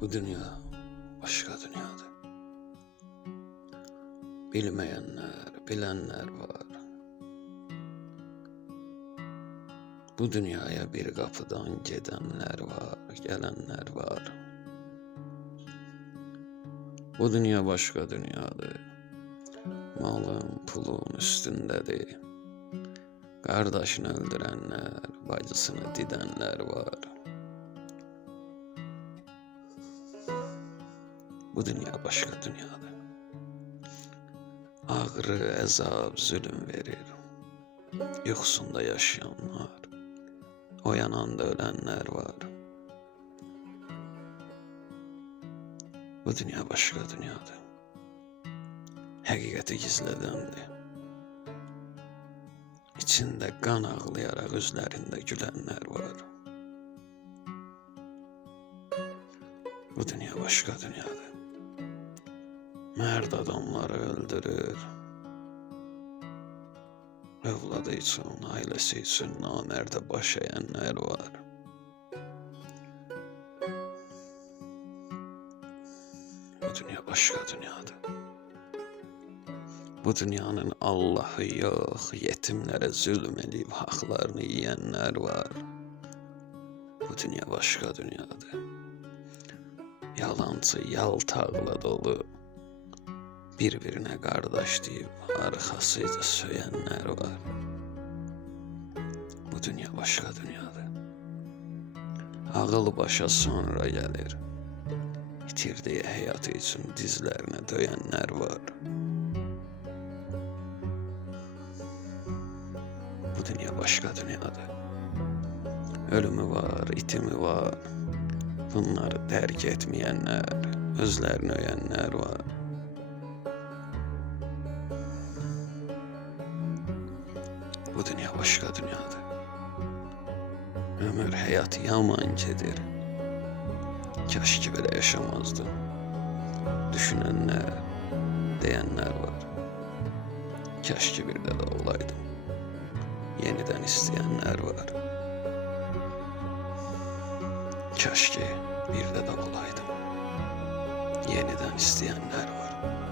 Bu dünya başka dünyadır. Bilmeyenler, bilenler var. Bu dünyaya bir kapıdan gidenler var, gelenler var. Bu dünya başka dünyadır. Malın, pulun üstündedir. Kardeşini öldürenler, bacısını didenler var. Bu dünya başka dünyadır. Ağrı, əzab, zulüm verir. Yuxusunda yaşayanlar, oyananda ölenler var. Bu dünya başka dünyadır. Həqiqəti gizlədəndir. İçində qan ağlayarak üzlərində gülenler var. Bu dünya başka dünyadır. Mərd adamları öldürür. Övladı üçün, ailəsi üçün namərdə baş əyənlər var. Bu dünya başka dünyadır. Bu dünyanın Allahı yok, yetimlere zulüm edip haklarını yiyenler var. Bu dünya başka dünyadır. Yalancı, yaltaqla dolu, birbirine kardeş deyip arkasıyla söyənlər var. Bu dünya başka dünyadır. Ağıl başa sonra gelir. İtirdiği hayatı için dizlerine döyenler var. Bu dünya başka dünyadır. Ölümü var, itimi var. Bunları terk etmeyenler, özlerini öyenler var. Bu dünya başka dünyadır. Ömür hayat yamancıdır. Keşke böyle yaşamazdım. Düşünenler, diyenler var. Keşke bir de olaydım. Yeniden isteyenler var. Keşke bir de olaydım. Yeniden isteyenler var.